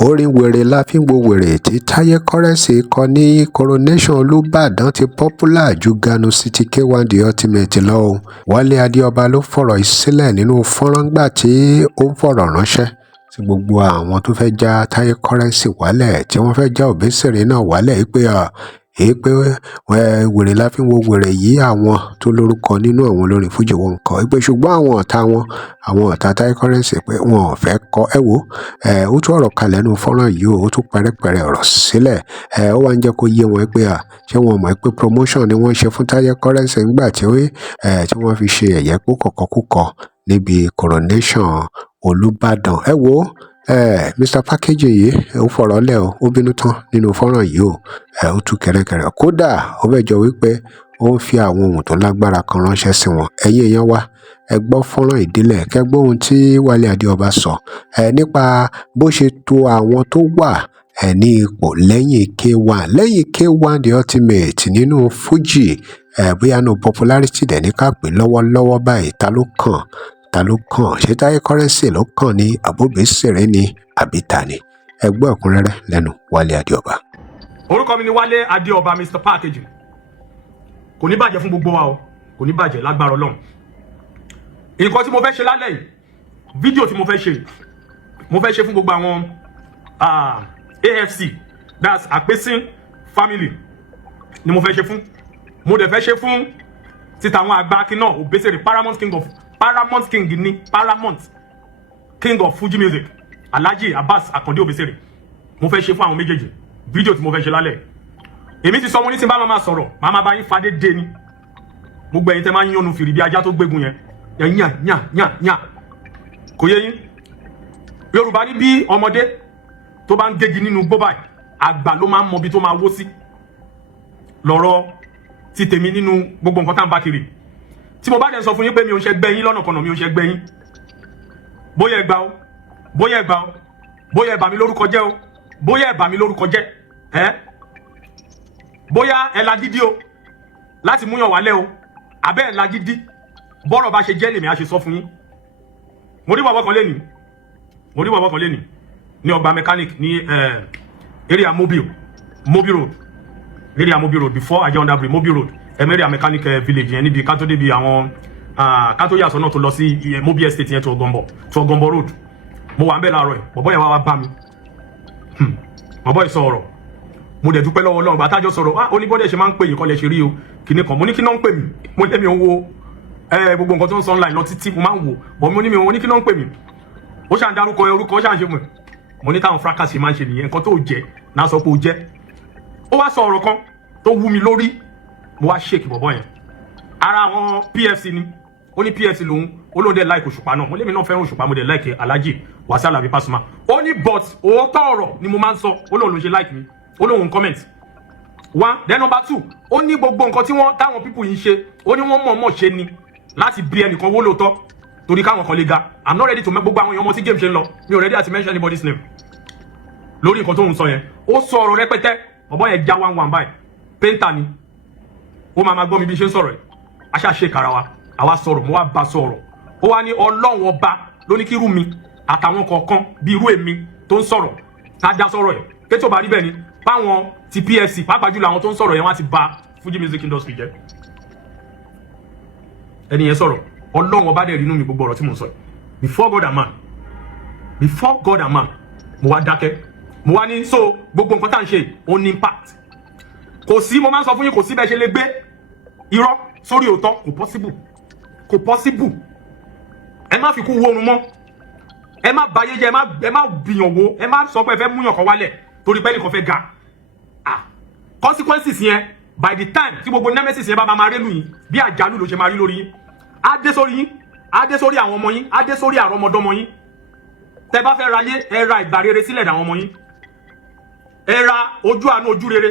orin wèrè la fi ń wo wèrè tí Táyé Currency kọ ní coronation Olúbàdàn ti popular ju Ganu City K1 The Ultimate lọ o. Wálé Adéọba ló fọ̀rọ̀ yìí sílẹ̀ nínú fọ́nrán gbà tí ó ń fọ̀rọ̀ ránṣẹ́ sí gbogbo àwọn tó fẹ́ já Táyé Currency wálẹ̀ tí wọ́n fẹ́ já Obesere náà wálẹ̀ pé wèrè la fi ń wo wèrè yìí àwọn tó lórúkọ nínú àwọn olórin fújì wọn kọ pé ṣùgbọ́n àwọn ọ̀tá Táyé Currency pé wọn ò fẹ́ kọ ó tún ọ̀rọ̀ kalẹ̀ nínú fọ́nrán yìí ó tún pẹ̀rẹ̀pẹ̀rẹ̀ ọ̀rọ̀ sílẹ̀ ó wá ń jẹ́ kó yé wọn pé ṣé wọn mọ̀ pé promotion ni wọ́n ṣe fún Táyé Currency nígbà tí wọ́n fi ṣe ẹ̀yẹ kúkọ níbi coronation Olúbàdàn Mr Packaging yìí ó fọ̀rọ̀ lẹ̀ ó bínú tán nínú fọ́nrán yìí ó tú kẹ̀rẹ̀kẹ̀rẹ̀ kódà ó fẹ́ jọ wípé ó ń fi àwọn ohun tó lágbára kan ránṣẹ́ sí wọn ẹ̀yin èèyàn wa ẹ gbọ́ fọ́nrán ìdílẹ̀ kẹgbọ́ ohun tí Wálé Adéọba sọ nípa bó ṣe tò àwọn tó wà ní ipò lẹ́yìn K1 The Ultimate nínú Fuji bóyá no popularity dẹ̀ ní ká pè lọ́wọ́lọ́wọ́ báyìí ta ló kàn ṣé Táyé Currency ló kàn ní Obesere ní àbí ta ni ẹ gbọ́ ẹ̀kúnrẹ́rẹ́ lẹ́nu Wálé Adéọba. Orúkọ mi ni Wálé Adéọba Mr Packaging. Kò ní bàjẹ́ fún gbogbo wa o, kò ní bàjẹ́ lágbára Ọlọ́run. Nǹkan tí mo fẹ́ ṣe lálẹ́ yìí, fídíò tí mo fẹ́ ṣe fún gbogbo àwọn AFC, that's Akpesin family ni mo fẹ́ ṣe fún. Mo dẹ̀ fẹ́ ṣe fún títa àwọn àgbà akin náà Obesere Paramount King of Fuji music Alhaji Abbas Akande Obesere. Mo fẹ́ ṣe fún àwọn méjèèjì fídíò tí mo fẹ́ ṣe lálẹ́. Èmi ti sọ mo ní tí bá máa sọ̀rọ̀ máa bá yín fadé dé ni. Gbogbo ẹ̀yin tẹ́ máa ń yànnú fìrì bí ajá tó gbégun yẹn yàn kò yé yín. Yorùbá ní bí ọmọdé tó bá ń gégi nínú gbó báyìí àgbà ló máa ń mọ bí tó máa wó sí. Lọ́rọ̀ ti tèmi nínú gbogbo nǹkan tá ń bá kiri. Tí mo bá dẹ̀ sọ fún yín pé mi ò ṣe gbẹ́ yín lọ́nà kan mi ò ṣe gbẹ́ yín. Bóyá ẹ gbà o bóyá ẹ bà mí lórúkọ jẹ́ o bóyá ẹ bà mí lórúkọ jẹ́ bóyá ẹ lágídí o láti múyàn wálẹ̀ o àbẹ́ ẹ lágídí bọ́rọ̀ bá ṣe jẹ́ lèmi á ṣe sọ fún yín. Mo rí bàbá kan lénìí ní ọgbà mechanic ní area Mobile Road area Mobile Road before ajé under bridge Mobile Road area mechanic village yẹn níbi ká tó débi àwọn ká tó yàsọ náà tó lọ sí Mobile estate yẹn tó Ọgọmbọ road. Mo wà ń bẹ̀ láàárọ̀ ẹ̀ bọ̀bọ́ yẹn wá bá mi bọ̀bọ́ yìí sọ ọ̀rọ̀ mo dẹ̀ dúpẹ́ lọ́wọ́ Ọlọ́run gbàtájọ́ sọ̀rọ̀ ó ní bọ́dẹ̀ ṣe máa ń pè yín kọ́ lẹ ṣe rí o kìíní kan mo ní kí náà ń pè mí mo lẹ́mi ń wo gbogbo nǹkan tó ń sọ online lọ títí mo máa ń wò bọ̀ mo ní kí náà ń pè mí ó ṣàn dárúkọ orúkọ ó ṣàn ṣe mọ̀ mo ní táwọn fracas máa ń ṣe nìyẹn nǹkan tó jẹ́ náà sọ pé ó jẹ́ ó wá sọ ọ̀rọ̀ kan tó wú mi lórí mo wá ṣèkì bọ̀bọ́ yẹn ara àwọn PFC ni ó ní PFC lòun ó lóun dẹ̀ like Òṣùpá náà mo lẹ́mi náà fẹ́ràn Òṣùpá mo dẹ̀ like Alhaji Wasiu Alabi Pasuma ó ní but òótọ́ ọ̀rọ̀ ni mo máa ń sọ ó lóun ló ṣe like mi ó lóun comment one then number two ó ní gbogbo nǹkan tí táwọn people yìí ṣe ó ní wọ́n mọ̀ọ́mọ̀ ṣe ni láti bí ẹnìkan wó lóòótọ́ torí káwọn kan lè ga I'm not ready to make gbogbo àwọn èèyàn ọmọ tí game ṣe ń lọ mi ò ready to mention anybody's name lórí nǹkan tó ń sọ yẹn ó sọ ọ̀rọ̀ rẹpẹtẹ ọ̀bọ yẹn já one báyìí painter ni ó máa gbọ́ mi bí ṣe ń sọ̀rọ̀ ẹ̀ aṣá ṣe kára wa àwa sọ̀rọ̀ mo wá bá sọ̀rọ̀ ó wá ní Ọlọ́run ọba ló ní kí irú mi àtàwọn kọ̀ọ̀kan bí irú èmi tó ń sọ̀rọ̀ tá a dá sọ̀rọ̀ ẹ̀ pé tó bá rí bẹ́ẹ̀ ni báwọn ti PFC pàápàá jùlọ àwọn tó ń sọ̀rọ̀ yẹn wá ti bà Fuji music industry jẹ́. Ẹni yẹn sọ̀rọ̀ Ọlọ́run ọba dẹ̀ rí inú mi gbogbo ọ̀rọ̀ tí mo ń sọ yìí before God and man mo wá dákẹ́ mo wá ní so gbogbo nǹkan tá à ń ṣe ó ní impact kò sí mo máa ń sọ fún yín kò sí bẹ́ẹ̀ ṣe lè gbé irọ́ sórí òótọ́ kò possible ẹ má fi kú wóorun mọ́ ẹ má bayé jẹ́ ẹ má bìyàn wo ẹ má sọ pé ẹ fẹ́ múyàn kan wálẹ̀ torí pé ẹnìkan fẹ́ ga consequences yẹn by the time tí gbogbo nemesis yẹn bá máa rélu yín bí àjálù ló ṣe máa rí lórí yín á dé sórí àwọn ọmọ yín á dé sórí àrọmọdọ́mọ yín tẹ́ bá fẹ́ ra yé ẹ ra ìgbà rere sílẹ̀ dàwọn ọmọ yín ẹ ra ojú àánú ojú rere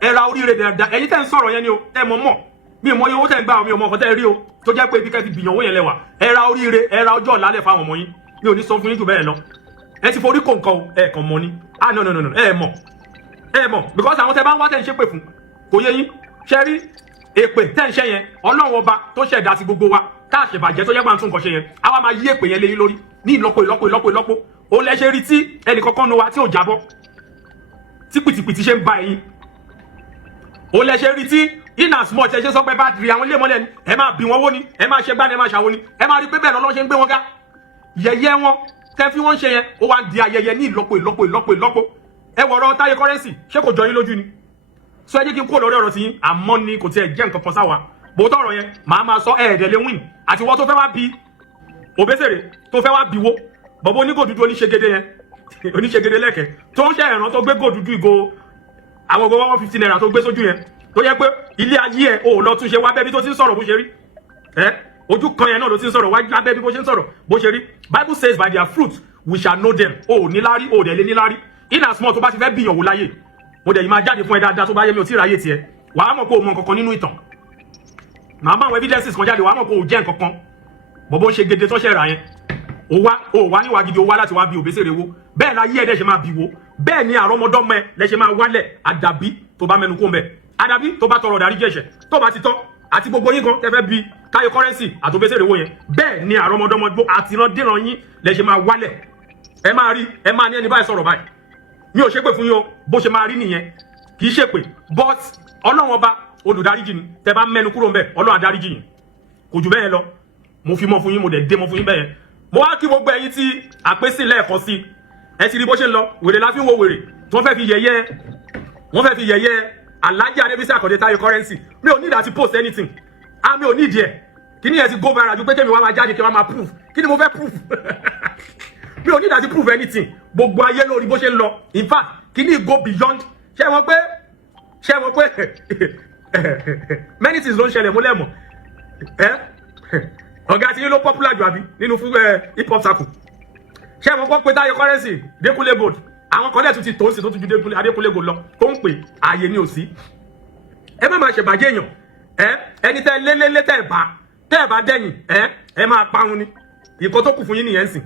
ẹ ra oríire dáadáa ẹ̀yin tẹ́ ń sọ̀rọ̀ yẹn ni o tẹ́ mọ̀ mi ò mọ iye owó tẹ́ ń gbà mi ò mọ ọkọ̀ tẹ́ rí o tó jẹ́ pé ibi kẹ́ fi bìyànwó yẹn lẹ́wà ẹ ra oríire ẹ ra ọjọ́ ọ̀làlẹ̀ fáwọn ọmọ yín mi ò ní sọ fún yín jù bẹ́ẹ̀ lọ ẹ ti forí kò nǹkan o ẹ kàn mọ ni no ẹ mọ̀ because àwọn tẹ́ bá ń wá tẹ́ ń ṣépè fún kò yé yín ṣe rí èpè tẹ́ ń ṣe yẹn Ọlọ́run ọba tó ṣẹ̀dá sí gbogbo wa tá a ṣèbàjẹ́ tó yẹ máa tún nǹkan ṣe yẹn àwa máa yí èpè yẹn lé yín lórí ní ìlọ́po ó lẹ ṣe rí tí ẹnì kankan nu wa tí ò jábọ́ tí pìtìpìtì ṣe ń ba ẹ̀yin ó lẹ ṣe rí tí in as much ẹ ṣe sọ pé bá rí àwọn ilé mọ́lẹ̀ ni ẹ máa bí wọn wó ni ẹ máa ṣe gbá ni ẹ máa ṣàwo ni ẹ máa rí pé bẹ́ẹ̀ lọ́lọ́ ṣe ń gbé wọn ká yẹ̀yẹ́ wọn tẹ́ fi wọ́n ṣe yẹn ó wá ń di ayẹyẹ ní ìlọ́po ẹ wọ̀rọ̀ Táyé Currency ṣé kò jọ yín lójú ni sọ ẹ jẹ́ kí n kó lórí ọ̀rọ̀ tí yín àmọ́ ni kò tiẹ̀ jẹ́ nǹkan kan sáwa bòótọ́ ọ̀rọ̀ yẹn màá máa sọ ẹ̀ẹ́dẹ̀ lé win àti wọ́n tó fẹ́ wá bí Òbésèré tó fẹ́ wá bí wo bọ̀bọ̀ onígò dúdú oníṣegede yẹn oníṣegede lẹ́kẹ̀ẹ́ tó ń ṣe ẹ̀ràn tó gbé gò dúdú ìgò àwọn ògò 150 naira tó gbé sójú yẹn tó yẹ pé ilé ayé ẹ̀ ò lọ tún ṣe wá bẹ́ẹ̀ bí tó ti ń sọ̀rọ̀ bó ṣe rí ojú kan yẹn náà ló ti ń sọ̀rọ̀ wá lábẹ́ bí bó ṣe ń sọ̀rọ̀ bó ṣe rí Bible says by their fruit we shall know them o níláárí o dẹ̀ lé níláárí in as small tó bá ti fẹ́ bìyànwó láyé mo dẹ̀ yìí máa jáde fún ẹ dáadáa tó bá yẹ mi ò tí ì ráyè tiẹ̀ wàá mọ̀ pé o mọ nǹkan kan nínú ìtàn màá bá àwọn evidences kan jáde wàá mọ̀ pé o jẹ́ nǹkan kan bọ̀bọ̀ ń ṣe gèdè tó ṣe rà yẹn o wá níwà gidi o wá láti wá bí Òbésèré wo bẹ́ẹ̀ láyé ẹ̀ dẹ̀ ṣe máa bí wo bẹ́ẹ̀ ni àrọ́mọdọ́mọ ẹ lẹ ṣe máa wálẹ̀ àdàbí tó bá mẹ́nu kó mbẹ́ àdàbí tó bá tọrọ dárí jẹ̀ṣẹ̀ tó bá ti tọ́ àti gbogbo yín kan tẹ́fẹ́ bí Táyé Currency àti Òbésèré wo yẹn bẹ́ẹ̀ ni àrọ́mọdọ́mọ gbó àtìrandíran yín lẹ ṣe máa wálẹ̀ ẹ máa rí ẹ máa ní ẹni báyìí sọ̀rọ̀ báyìí mi ò ṣépè fún yín o bó ṣe máa rí nìyẹn kì í ṣépè but Ọlọ́run ọba olùdáríjì ni tẹ́ bá mẹ́nu kúrò ńbẹ̀ Ọlọ́run adáríjì yín kò jù bẹ́ẹ̀ lọ mo fi mọ́ fún yín mo dẹ̀ dé mọ́ fún yín bẹ́ẹ̀ mo wá kí gbogbo ẹ̀yin tí àpèsè lẹ́ẹ̀kan sí ẹ ti rí bó ṣe ń lọ wèrè la fi ń wo wèrè tí wọ́n fẹ́ fi yẹ̀yẹ́ Alhaji Adébísí Àkàndé Táyé Currency mi ò need àti post anything mi ò need ẹ̀ kí ni ẹ ti go viral ju pé kémi wá máa jáde kí wá máa proof kí ni mo fẹ́ proof mi ò need àti proof anything gbogbo ayé lórí bó ṣe ń lọ in fact kí ni go beyond ṣé wọn pé many things ló ń ṣẹlẹ̀ múlẹ̀ mọ̀ ọ̀gá tí yín ló popular jù àbí nínú fún hip hop circle ṣé wọn kọ́ pé Táyé Currency Dékúnlé Gold àwọn kan dẹ̀ tún ti tó ń sì tó tún ju Adékúnlé Gold lọ tó ń pè ààyè ni ò sí ẹ má máa ṣèbàjẹ́ èèyàn ẹni tẹ́ lélélé tẹ́ ẹ bá dẹ̀yìn ẹ máa parun ni ìkọ́ tó kù fún yín nìyẹn sìn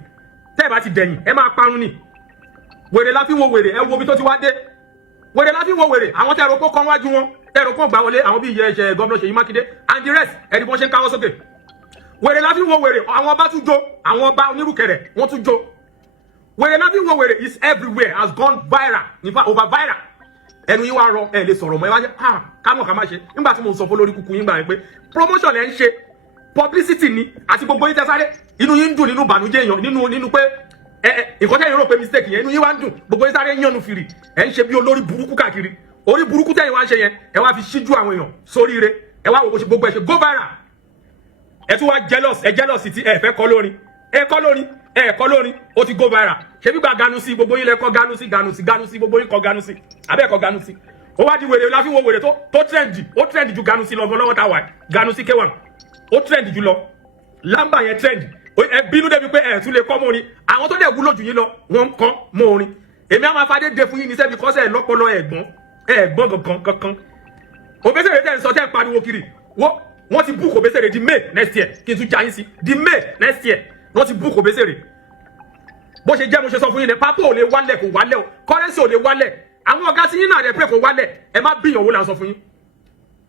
tẹ́ ẹ bá ti dẹ̀yìn ẹ máa parun ni wèrè la fi wo wèrè ẹ wo bí tó ti wá dé wèrè la fi wo wèrè àwọn tẹ́ ẹ̀rọ kó kan wájú wọn tẹ́ ẹ̀rọ kó gbà wọlé àwọn bí ìyẹn ẹ̀ṣẹ̀ gọ́vnọ̀ Ṣèyí Mákindé and the rest ẹ̀rí bọ́n ṣe ń káwọ́ sókè wèrè la fi wo wèrè àwọn ọba tún jó àwọn ọba onírùkẹ̀rẹ̀ wọ́n tún jó wèrè la fi wo wèrè is everywhere has gone viral in fact over viral ẹnu yín wá rọ ẹ lè sọ̀rọ̀ mọ́ ẹ wá jẹ́ kámọ̀ ká má ṣe nígbà tí mo sọ fún lórí kúkú yín gbà yẹn pé promotion ẹ̀ ń ṣe publicity ni àti gbogbo yín tẹ́sáré inú yín ń dùn nínú ìbànújẹ́ èèyàn nínú pé nǹkan tẹ́yìn rò pé mistake yẹn inú yín wá ń dùn gbogbo yín sáré yànnú fìrì ẹ̀ ń ṣe bí olórí burúkú káàkiri orí burúkú tẹ́yìn wá ń ṣe yẹn ẹ wá fi ṣíjú àwọn èèyàn sóríire ẹ wá wò bó ṣe gbogbo ẹ ṣe go viral ẹ tún wá jealous tí ẹ fẹ́ kọ́ lórin ó ti go viral ṣé bí gba Ganusi gbogbo yín lẹ kọ́ Ganusi gbogbo yín kọ́ Ganusi abẹ́ kọ́ Ganusi ó wá di wèrè la fi wo wèrè tó trend ju Ganusi lọ lọ́wọ́ tá a wà Ganusi K1 ó trend jù lọ lamba yẹn trend ẹ bínú débi pé ẹ tún lè kọ́ mọ́ orin àwọn tó dẹ̀ wúlò jù yín lọ wọ́n ń kọ́ mọ́ orin èmi àwọn afádé dé fún yín ní sẹ́bi kọ́sẹ̀ ẹ̀ lọ́pọlọ ẹ̀gbọ́n kankan Òbésèré tẹ̀ ń sọ tẹ̀ ń pariwo kiri wọ́n ti book Òbésèré di May next year kí n tún já yín sí di May next year wọ́n ti book Òbésèré bó ṣe jẹ́ mo ṣe sọ fún yín ní pápá ò lè wálẹ̀ kò wálẹ̀ o Currency ò lè wálẹ̀ àwọn ọ̀gá tí yín náà rẹ̀ pé kò wálẹ̀ ẹ má bí ìyànwó là ń sọ fún yín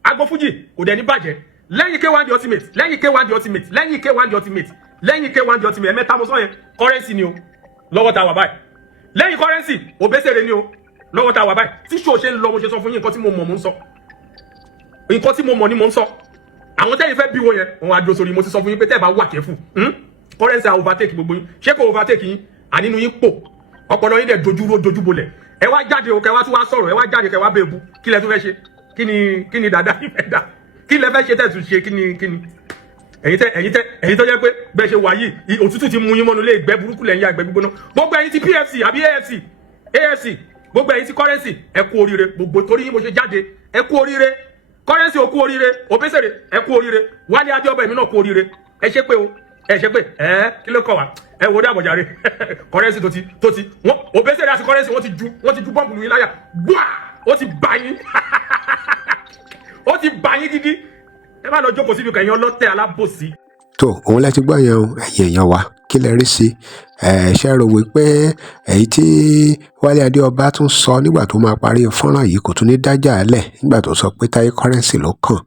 Agbo Fuji kò dẹ̀ ní bàjẹ́ lẹ́yìn K1 the ultimate lẹ́yìn K1 the ultimate lẹ́yìn K1 the ultimate lẹ́yìn K1 the ultimate ẹ̀mẹ́ta mo sọ yẹn Currency ni o lọ́wọ́ ta wà báyìí lẹ́yìn Currency Òbésèré ni o lọ́wọ́ ta wà báyìí tí ṣò ṣe ń lọ mo ṣe sọ fún yín nǹkan tí mo mọ̀ mo ń sọ nǹkan tí mo mọ̀ ni mo ń sọ àwọn tẹ́yìn fẹ́ bí wo yẹn wọn á dúró sórí mo ti sọ fún yín pé tẹ́ ẹ bá wà kẹ́fù Currency à overtake gbogbo yín ṣé kò overtake yín ànínú yín pò ọpọlọ yín dẹ̀ dojúbolẹ̀ ẹ wá jáde o kẹ wá tún wá sọ̀rọ̀ ẹ wá jáde kẹ wá bẹ̀ẹ̀bù kí lẹ tún fẹ́ ṣe kí ni dàda yín fẹ́ dà kí lẹ fẹ́ ṣe tẹ̀ tún ṣe kí ni ẹ̀yin tó jẹ́ pé bẹ́ẹ̀ ṣe wà yìí òtútù ti mú yín mọ́nu lé ìgbẹ́ burúkú lẹ́yìn àgbẹ̀ gbígbóná gbogbo ẹ̀yin ti PFC àbí AFC gbogbo ẹ̀yin ti Currency ẹ kú oríire gbogbo torí yín mo ṣe jáde ẹ kú oríire Currency ò kú oríire Òbésèré ẹ kú oríire Wálé Adéọba èmi náà kú oríire ẹ ṣe pé kí ló kọ wá ẹ wo dàbọ̀ jàre Currency tó ti wọ́n Òbésèré àti Currency wọ́n ti ju bọ́ǹbù lu yín láyà gbáà ó ti bá yín gidi ẹ má lọ jókòó síbi kẹyìn ọlọ́tẹ̀ alábòsí. tó òun láti gbọ́ yẹn ẹ̀yin èèyàn wa kí lẹ rí sí ṣe rò wípé èyí tí Wálé Adéọba tún sọ nígbà tó máa parí fọ́nrán yìí kò tún ní dájà lẹ̀ nígbà tó sọ pé Táyé Currency ló kàn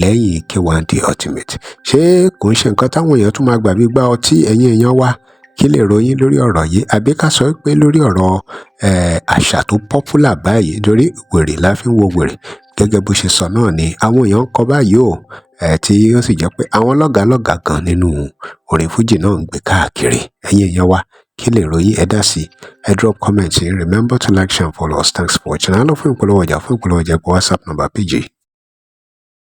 lẹ́yìn K1 the ultimate ṣé kò ń ṣe nǹkan táwọn èèyàn tún máa gbàgbé gbá ọtí ẹ̀yin èèyàn wa kí lè ròyìn lórí ọ̀rọ̀ yìí àbí ká sọ pé lórí ọ̀rọ̀ àṣà tó popular báyìí torí wèrè la fi ń wo wèrè gẹ́gẹ́ bó ṣe sọ náà ni àwọn èèyàn ń kọ báyìí o tí ó sì jẹ́ pé àwọn lọ́gàálọ́gàá gan nínú orin fújì náà ń gbé káàkiri ẹ̀yin èèyàn wa kí lè ròyìn ẹ dá sí ẹ drop comment remember to like share and follow us thanks for watching. Àlọ́ fún ìpolówó ọjà pé WhatsApp number page